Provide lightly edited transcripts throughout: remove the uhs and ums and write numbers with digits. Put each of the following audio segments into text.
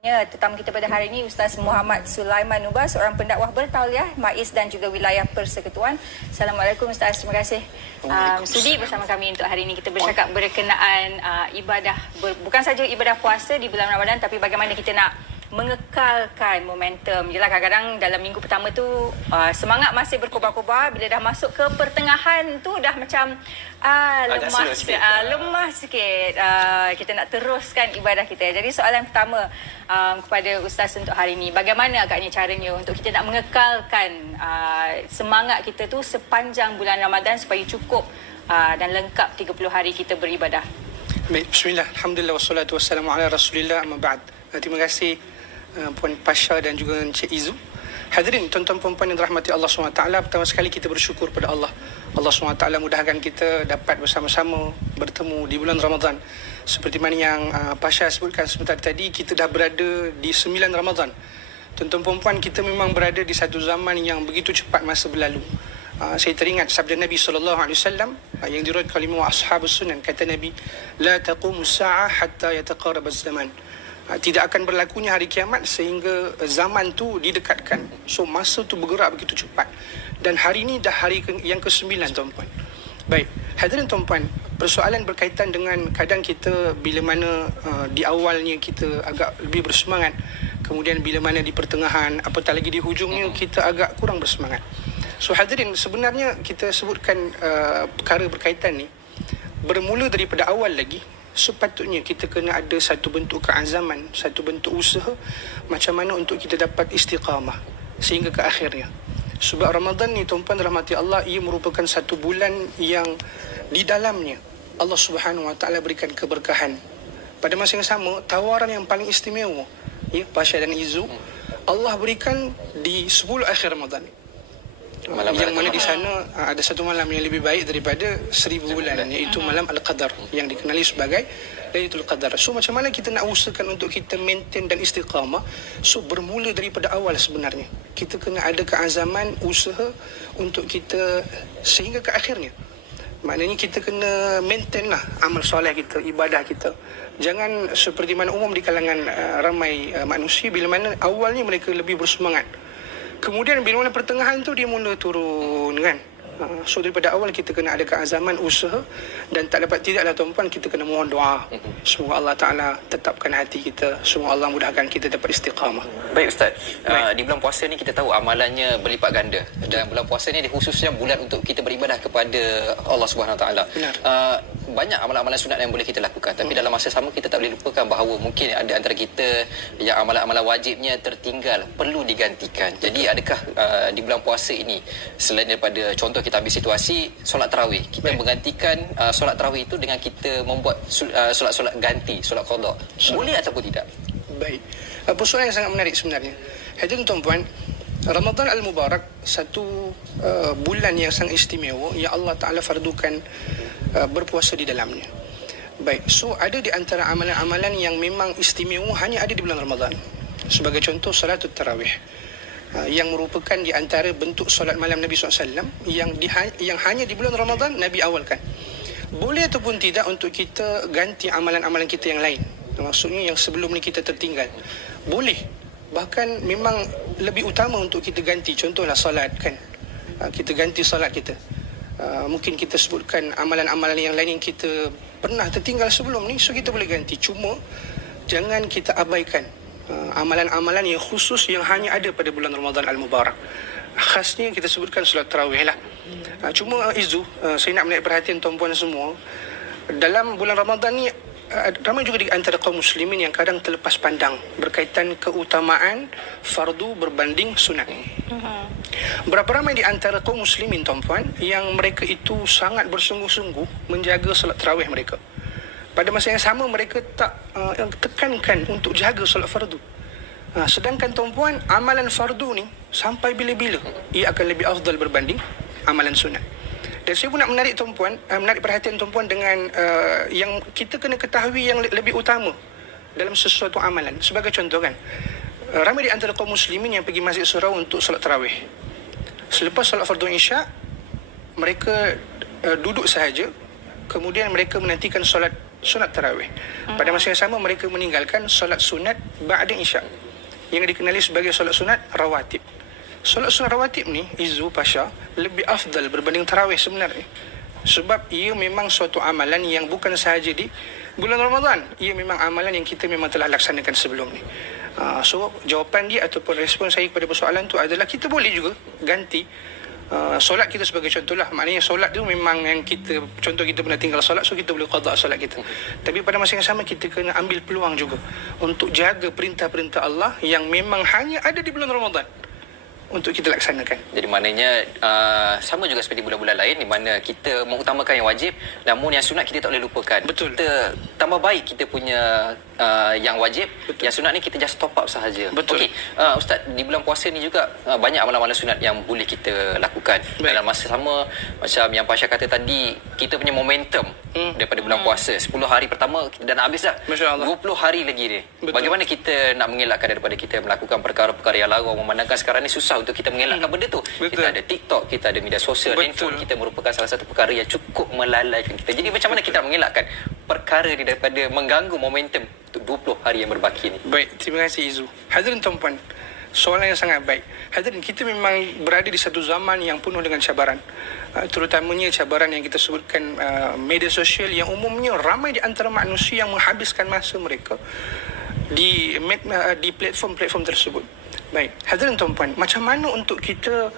Tetamu kita pada hari ini Ustaz Muhammad Sulaiman Nubah, seorang pendakwah bertauliah MAIS dan juga wilayah persekutuan. Assalamualaikum Ustaz, terima kasih sudi bersama kami untuk hari ini. Kita bercakap berkenaan ibadah, bukan saja ibadah puasa di bulan Ramadan, tapi bagaimana kita nak mengekalkan momentum. Yelah, kadang-kadang dalam minggu pertama tu semangat masih berkobar-kobar, bila dah masuk ke pertengahan tu dah macam lemah sikit. Kita nak teruskan ibadah kita. Jadi soalan pertama kepada Ustaz untuk hari ini, bagaimana agaknya caranya untuk kita nak mengekalkan semangat kita tu sepanjang bulan Ramadan supaya cukup dan lengkap 30 hari kita beribadah. Baik, bismillah, alhamdulillah, wassalatu wassalamu ala rasulillah, amma ba'd. Terima kasih Puan Pasha dan juga Encik Izu. Hadirin tuan-tuan puan-puan yang dirahmati Allah SWT, pertama sekali kita bersyukur pada Allah. Allah SWT mudahkan kita dapat bersama-sama bertemu di bulan Ramadan. Seperti mana yang Pasha sebutkan sebentar tadi, kita dah berada di 9 Ramadan. Tuan-tuan puan-puan, kita memang berada di satu zaman yang begitu cepat masa berlalu. Saya teringat sabda Nabi SAW yang diriwayatkan oleh Imam Ashabus Sunan. Kata Nabi, la taqumu as-sa'ah hatta yataqarrab az-zaman. Tidak akan berlakunya hari kiamat sehingga zaman tu didekatkan. So masa tu bergerak begitu cepat. Dan hari ini dah hari yang ke-9 tuan-puan. Baik, hadirin tuan-puan, persoalan berkaitan dengan kadang kita bila mana di awalnya kita agak lebih bersemangat, kemudian bila mana di pertengahan, apatah lagi di hujungnya kita agak kurang bersemangat. So hadirin, sebenarnya kita sebutkan perkara berkaitan ni bermula daripada awal lagi. Sepatutnya kita kena ada satu bentuk keazaman, satu bentuk usaha macam mana untuk kita dapat istiqamah sehingga ke akhirnya. Sebab Ramadan ni tuan-tuan rahmati Allah, ia merupakan satu bulan yang di dalamnya Allah Subhanahu Wa Taala berikan keberkahan. Pada masa yang sama, tawaran yang paling istimewa, ya Pasha dan Izu, Allah berikan di 10 akhir Ramadan. Yang mana di sana ada satu malam yang lebih baik daripada 1000 bulan, iaitu malam Al-Qadar yang dikenali sebagai Lailatul Qadar. So macam mana kita nak usahakan untuk kita maintain dan istiqamah? So bermula daripada awal sebenarnya. Kita kena ada keazaman, usaha untuk kita sehingga ke akhirnya. Maknanya kita kena maintain lah amal soleh kita, ibadah kita. Jangan seperti mana umum di kalangan ramai manusia, bila mana awalnya mereka lebih bersemangat, kemudian bila mana pertengahan tu dia mula turun kan. So daripada awal kita kena ada keazaman, usaha, dan tak dapat tidaklah tuan-puan, kita kena mohon doa. Semoga Allah Ta'ala tetapkan hati kita, semoga Allah mudahkan kita dapat istiqamah. Baik Ustaz, di bulan puasa ni kita tahu amalannya berlipat ganda. Dan bulan puasa ni khususnya bulan untuk kita beribadah kepada Allah Subhanahu Wa Taala. Banyak amalan-amalan sunat yang boleh kita lakukan, tapi dalam masa sama kita tak boleh lupakan bahawa mungkin ada antara kita yang amalan-amalan wajibnya tertinggal, perlu digantikan. Jadi adakah di bulan puasa ini, selain daripada contoh kita ambil situasi solat tarawih, kita menggantikan solat tarawih itu dengan kita membuat solat-solat ganti, solat qada, boleh ataupun tidak? Baik, persoalan yang sangat menarik sebenarnya. Hadirin tuan-puan, Ramadan Al-Mubarak satu bulan yang sangat istimewa yang Allah Ta'ala fardukan berpuasa di dalamnya. Baik, so ada di antara amalan-amalan yang memang istimewa hanya ada di bulan Ramadan. Sebagai contoh, salatul tarawih, yang merupakan di antara bentuk solat malam Nabi SAW yang hanya di bulan Ramadan Nabi awalkan. Boleh ataupun tidak untuk kita ganti amalan-amalan kita yang lain, maksudnya yang sebelum ni kita tertinggal, boleh. Bahkan memang lebih utama untuk kita ganti. Contohlah salat kan, kita ganti salat kita. Mungkin kita sebutkan amalan-amalan yang lain yang kita pernah tertinggal sebelum ni, so kita boleh ganti. Cuma jangan kita abaikan amalan-amalan yang khusus yang hanya ada pada bulan Ramadan Al-Mubarak. Khasnya kita sebutkan solat tarawih lah. Cuma Izu, saya nak menarik perhatian tuan-puan semua, dalam bulan Ramadan ni ramai juga di antara kaum muslimin yang kadang terlepas pandang berkaitan keutamaan fardu berbanding sunat. Berapa ramai di antara kaum muslimin tuan-puan yang mereka itu sangat bersungguh-sungguh menjaga solat tarawih mereka. Pada masa yang sama mereka tak tekankan untuk jaga solat fardu. Sedangkan tuan-puan, amalan fardu ni sampai bila-bila ia akan lebih afdal berbanding amalan sunat. Dan saya pun nak menarik tuan-puan, menarik perhatian tuan-puan dengan yang kita kena ketahui yang lebih utama dalam sesuatu amalan. Sebagai contoh kan, ramai di antara kaum muslimin yang pergi Masjid Surau untuk solat tarawih. Selepas solat fardu Isyak, mereka duduk sahaja, kemudian mereka menantikan solat sunat tarawih. Pada masa yang sama mereka meninggalkan solat sunat ba'da isya yang dikenali sebagai solat sunat rawatib. Solat sunat rawatib ni, Izu, Pasha, lebih afdal berbanding tarawih sebenarnya. Sebab ia memang suatu amalan yang bukan sahaja di bulan Ramadan. Ia memang amalan yang kita memang telah laksanakan sebelum ni. So, jawapan dia ataupun respon saya kepada persoalan tu adalah kita boleh juga ganti solat kita sebagai contoh lah. Maknanya solat tu memang yang kita, contoh kita pernah tinggal solat, so kita boleh qada solat kita. Tapi pada masa yang sama kita kena ambil peluang juga untuk jaga perintah-perintah Allah yang memang hanya ada di bulan Ramadan untuk kita laksanakan. Jadi maknanya sama juga seperti bulan-bulan lain di mana kita mengutamakan yang wajib, namun yang sunat kita tak boleh lupakan. Betul. Kita tambah baik kita punya yang wajib. Betul. Yang sunat ni kita just top up sahaja. Betul. Okey, Ustaz, di bulan puasa ni juga banyak amalan-amalan sunat yang boleh kita lakukan. Baik. Dalam masa sama macam yang Pasha kata tadi, kita punya momentum daripada bulan puasa 10 hari pertama dah nak habis dah. Masya Allah. 20 hari lagi ni. Betul. Bagaimana kita nak mengelakkan daripada kita melakukan perkara-perkara yang larang, memandangkan sekarang ni susah untuk kita mengelakkan benda tu. Betul. Kita ada TikTok, kita ada media sosial, handphone kita merupakan salah satu perkara yang cukup melalaikan kita. Jadi macam mana kita nak mengelakkan perkara ni daripada mengganggu momentum untuk 20 hari yang berbaki ni? Baik, terima kasih Izu. Hadirin tuan-puan, soalan yang sangat baik. Hadirin, kita memang berada di satu zaman yang penuh dengan cabaran. Terutamanya cabaran yang kita sebutkan media sosial yang umumnya ramai di antara manusia yang menghabiskan masa mereka di platform-platform tersebut. Baik, hadirin tuan-puan, macam mana untuk kita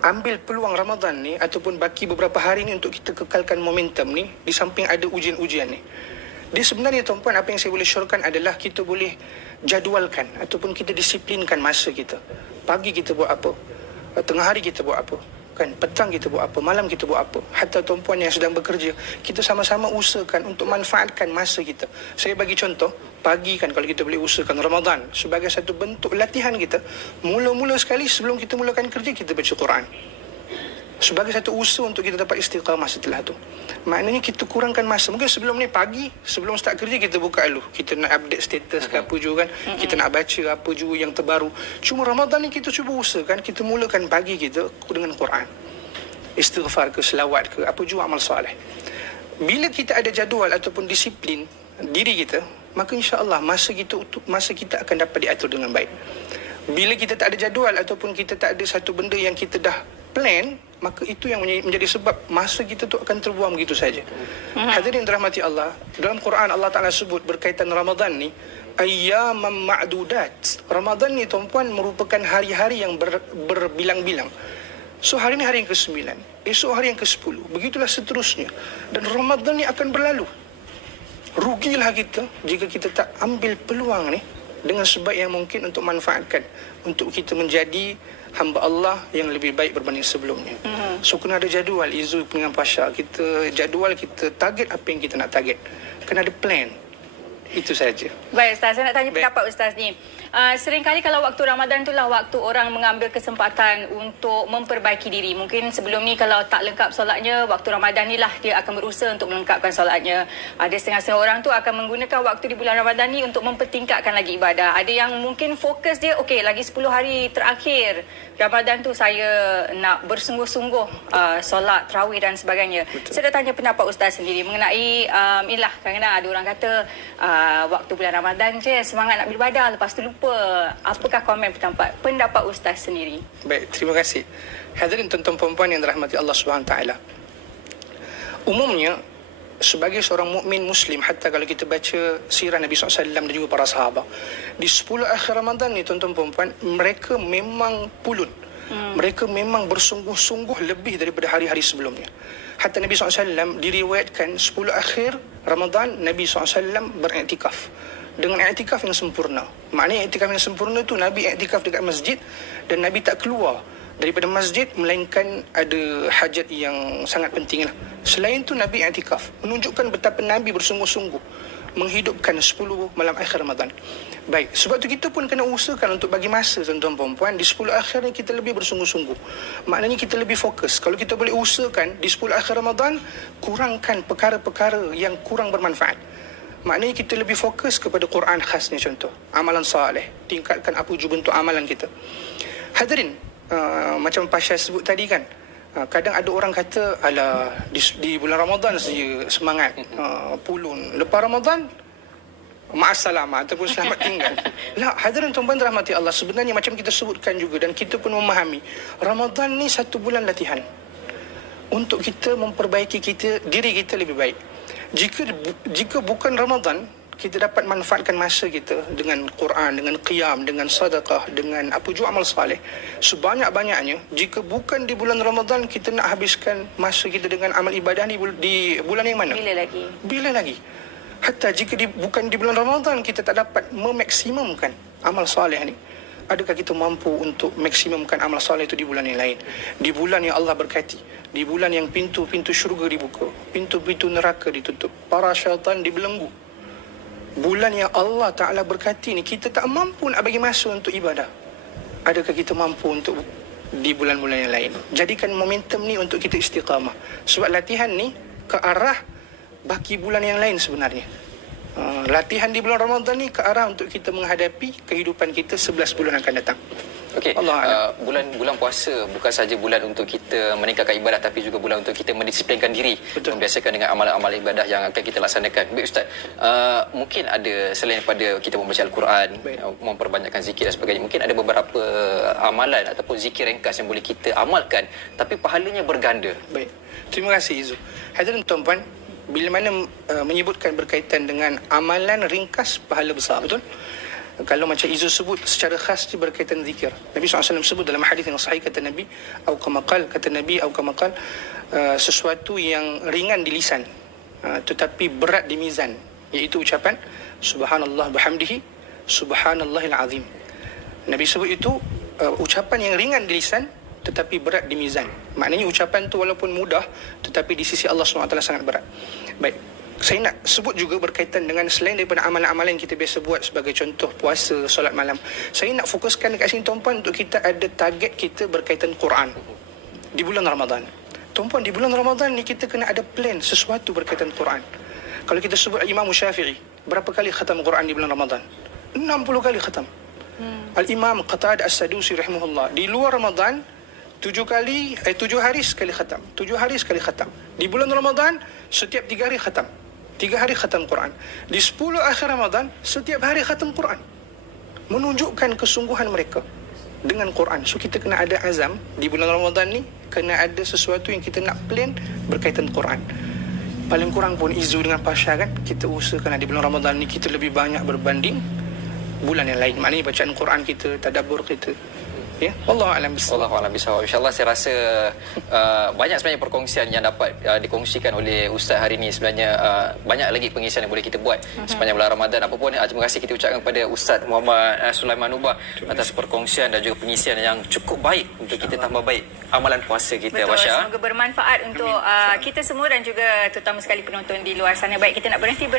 ambil peluang Ramadan ni ataupun baki beberapa hari ni untuk kita kekalkan momentum ni di samping ada ujian-ujian ni? Dia sebenarnya tuan-puan, apa yang saya boleh syorkan adalah kita boleh jadualkan ataupun kita disiplinkan masa kita. Pagi kita buat apa, tengah hari kita buat apa, kan, petang kita buat apa, malam kita buat apa. Hatta tuan-puan yang sedang bekerja, kita sama-sama usahakan untuk manfaatkan masa kita. Saya bagi contoh, pagi kan kalau kita boleh usahakan Ramadan sebagai satu bentuk latihan kita. Mula-mula sekali sebelum kita mulakan kerja, kita baca Quran. Sebagai satu usaha untuk kita dapat istiqamah setelah tu. Maknanya kita kurangkan masa. Mungkin sebelum ni pagi, sebelum start kerja kita buka dulu. Kita nak update status ke apa juga kan. Kita nak baca apa juga yang terbaru. Cuma Ramadan ni kita cuba usahakan, kita mulakan pagi kita dengan Quran. Istighfar ke, selawat ke, apa juga amal soleh. Bila kita ada jadual ataupun disiplin diri kita, maka insya-Allah masa kita akan dapat diatur dengan baik. Bila kita tak ada jadual ataupun kita tak ada satu benda yang kita dah plan, maka itu yang menjadi sebab masa kita tu akan terbuang begitu saja. Hadirin dirahmati Allah, dalam Quran Allah Ta'ala sebut berkaitan Ramadan ni, ayyamam ma'dudat. Ramadan ni tuan-puan merupakan hari-hari yang berbilang-bilang. So hari ni hari yang ke-9, esok hari yang ke-10, begitulah seterusnya. Dan Ramadan ni akan berlalu. Rugilah kita jika kita tak ambil peluang ni dengan sebaik yang mungkin untuk manfaatkan, untuk kita menjadi hamba Allah yang lebih baik berbanding sebelumnya. So kena ada jadual, Izu dengan Pasha. Kita jadual, kita target apa yang kita nak target. Kena ada plan. Itu saja. Baik Ustaz, saya nak tanya pendapat Ustaz ni. Seringkali kalau waktu Ramadan itulah waktu orang mengambil kesempatan untuk memperbaiki diri. Mungkin sebelum ni kalau tak lengkap solatnya, waktu Ramadan ni lah dia akan berusaha untuk melengkapkan solatnya. Ada setengah-setengah orang tu akan menggunakan waktu di bulan Ramadan ni untuk mempertingkatkan lagi ibadah. Ada yang mungkin fokus dia, okey lagi 10 hari terakhir Ramadan tu saya nak bersungguh-sungguh solat, tarawih dan sebagainya. Betul. Saya dah tanya pendapat Ustaz sendiri mengenai inilah kadang-kadang ada orang kata waktu bulan Ramadan je semangat nak beribadah, lepas tu lupa. Apakah komen pendapat Ustaz sendiri? Baik, terima kasih. Hadirin tuan-tuan puan-puan yang dirahmati Allah Subhanahu taala. Umumnya sebagai seorang mukmin muslim, hatta kalau kita baca sirah Nabi SAW dan juga para sahabat, di 10 akhir Ramadan ni tuan-tuan puan-puan, mereka memang pulut. Mereka memang bersungguh-sungguh lebih daripada hari-hari sebelumnya. Hatta Nabi SAW diriwayatkan 10 akhir Ramadan Nabi SAW beriktikaf dengan iktikaf yang sempurna. Maknanya iktikaf yang sempurna tu Nabi iktikaf dekat masjid dan Nabi tak keluar daripada masjid melainkan ada hajat yang sangat penting lah. Selain tu Nabi iktikaf, menunjukkan betapa Nabi bersungguh-sungguh menghidupkan 10 malam akhir Ramadan. Baik, sebab tu kita pun kena usahakan untuk bagi masa tuan-tuan perempuan di 10 akhir ni kita lebih bersungguh-sungguh. Maknanya kita lebih fokus. Kalau kita boleh usahakan di 10 akhir Ramadan, kurangkan perkara-perkara yang kurang bermanfaat. Maknanya kita lebih fokus kepada Quran khasnya contoh. Amalan soleh, tingkatkan apa juga bentuk amalan kita. Hadirin, macam Pasha sebut tadi kan, Kadang ada orang kata, alah, di bulan Ramadan saja semangat, pulun. Lepas Ramadan, ma'assalamah ataupun selamat tinggal. Lah, hadirin tuan-tuan rahmati Allah, sebenarnya macam kita sebutkan juga dan kita pun memahami, Ramadan ni 1 bulan latihan untuk kita memperbaiki diri kita lebih baik. Jika bukan Ramadan, kita dapat manfaatkan masa kita dengan Quran, dengan qiyam, dengan sedekah, dengan apa jua amal saleh. Sebanyak-banyaknya, jika bukan di bulan Ramadan, kita nak habiskan masa kita dengan amal ibadah ni di bulan yang mana? Bila lagi? Hatta jika bukan di bulan Ramadan, kita tak dapat memaksimumkan amal saleh ni. Adakah kita mampu untuk maksimumkan amal saleh itu di bulan yang lain? Di bulan yang Allah berkati, di bulan yang pintu-pintu syurga dibuka, pintu-pintu neraka ditutup, para syaitan dibelenggu. Bulan yang Allah Ta'ala berkati ni, kita tak mampu nak bagi masa untuk ibadah. Adakah kita mampu untuk di bulan-bulan yang lain? Jadikan momentum ni untuk kita istiqamah. Sebab latihan ni ke arah baki bulan yang lain sebenarnya. Latihan di bulan Ramadan ni ke arah untuk kita menghadapi kehidupan kita 11 bulan akan datang. Okey, bulan puasa bukan saja bulan untuk kita meningkatkan ibadah, tapi juga bulan untuk kita mendisiplinkan diri. Betul. Membiasakan dengan amalan-amalan ibadah yang akan kita laksanakan. Baik Ustaz, mungkin ada selain daripada kita membaca Al-Quran, memperbanyakkan zikir dan sebagainya, mungkin ada beberapa amalan ataupun zikir ringkas yang boleh kita amalkan tapi pahalanya berganda. Baik, terima kasih Izu. Hadirin tuan-tuan, bila mana menyebutkan berkaitan dengan amalan ringkas pahala besar, betul? Kalau macam Izu sebut secara khas dia berkaitan zikir. Nabi SAW sebut dalam hadis yang sahih, kata Nabi, kata Nabi, sesuatu yang ringan di lisan tetapi berat di mizan, iaitu ucapan subhanallah bihamdihi subhanallahil azim. Nabi sebut itu ucapan yang ringan di lisan tetapi berat di mizan. Maknanya ucapan tu walaupun mudah tetapi di sisi Allah SWT sangat berat. Baik, saya nak sebut juga berkaitan dengan selain daripada amalan-amalan yang kita biasa buat sebagai contoh puasa, solat malam. Saya nak fokuskan dekat sini tuan-puan untuk kita ada target kita berkaitan Quran di bulan Ramadan. Tuan-puan, di bulan Ramadan ni kita kena ada plan sesuatu berkaitan Quran. Kalau kita sebut Imam Syafi'i, berapa kali khatam Quran di bulan Ramadan? 60 kali khatam. Al-Imam Qatadah As-Sadusi rahimahullah, di luar Ramadan 7 hari sekali khatam. 7 hari sekali khatam. Di bulan Ramadan setiap 3 hari khatam. 3 hari khatam Quran. Di 10 akhir Ramadan setiap hari khatam Quran. Menunjukkan kesungguhan mereka dengan Quran. So kita kena ada azam di bulan Ramadan ni, kena ada sesuatu yang kita nak plan berkaitan Quran. Paling kurang pun Izu dengan Pasha kan, kita usahakan di bulan Ramadan ni kita lebih banyak berbanding bulan yang lain. Maknanya bacaan Quran kita, tadabbur kita. Ya, wallahu a'lam bissawab. Wallahu a'lam bissawab. Insya-Allah saya rasa banyak sebenarnya perkongsian yang dapat dikongsikan oleh Ustaz hari ini. Sebenarnya banyak lagi pengisian yang boleh kita buat sepanjang bulan Ramadan. Apapun, terima kasih kita ucapkan kepada Ustaz Muhammad Sulaiman Nubah atas perkongsian dan juga pengisian yang cukup baik untuk kita tambah baik amalan puasa kita. Betul, Wasya. semoga bermanfaat untuk kita semua dan juga terutama sekali penonton di luar sana. Baik, kita nak berhenti